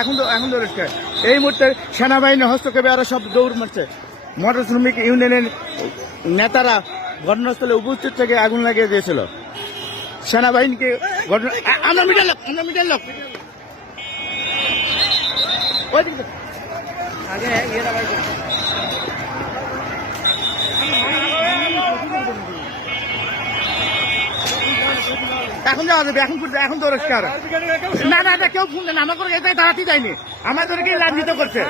এখন তো এই মুহূর্তে সেনাবাহিনী হস্তক্ষেপে আরো সব দৌড় মারছে। মোটর শ্রমিক ইউনিয়নের নেতারা ঘটনাস্থলে উপস্থিত থেকে আগুন লাগিয়ে দিয়েছিল। সেনাবাহিনীকে আমরা মিডিয়ার লোক এখন যাওয়া যাবে, এখন তো পরিষ্কার না কেউ ফোন দেন আমার করে দাঁড়াতে যায়নি, আমাদেরকে লাঞ্ছিত করছে।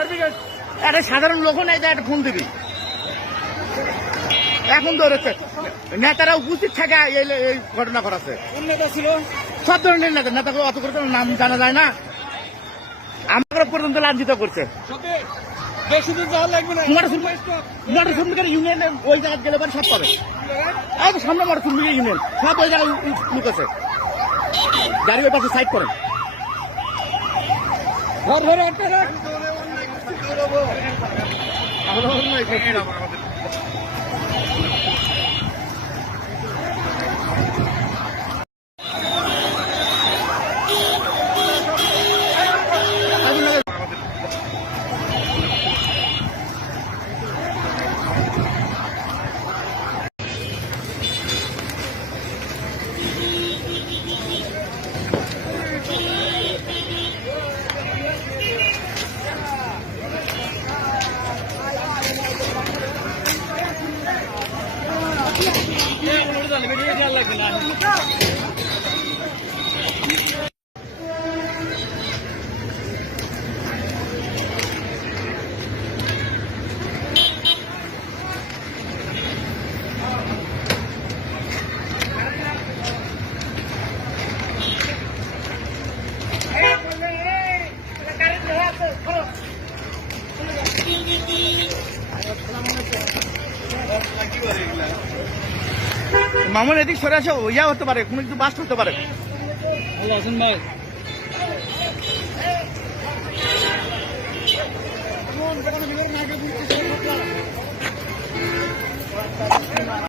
একটা সাধারণ লোক নেই যা একটা ফোন দিবি। এখন দৌড়াচ্ছে, নেতারা উপস্থিত থাকে এই ঘটনা ঘটাচ্ছে। সব ধরনের নেতাকে অত করে নাম জানা যায় না, আমাকে পর্যন্ত লাঞ্ছিত করছে। মোটর শ্রমিকের ইউনিয়নে ওই জায়গায় গেলে পরে সব পাবে, সামনে মোটর শ্রমিকের ইউনিয়ন সব ওই জায়গায় লুক আছে। গাড়ি ওই পাশে সাইড করেন। মামুন এদিক সরে আসো, ইয়া হতে পারে, কোনো কিছু বাস্ট হতে পারে।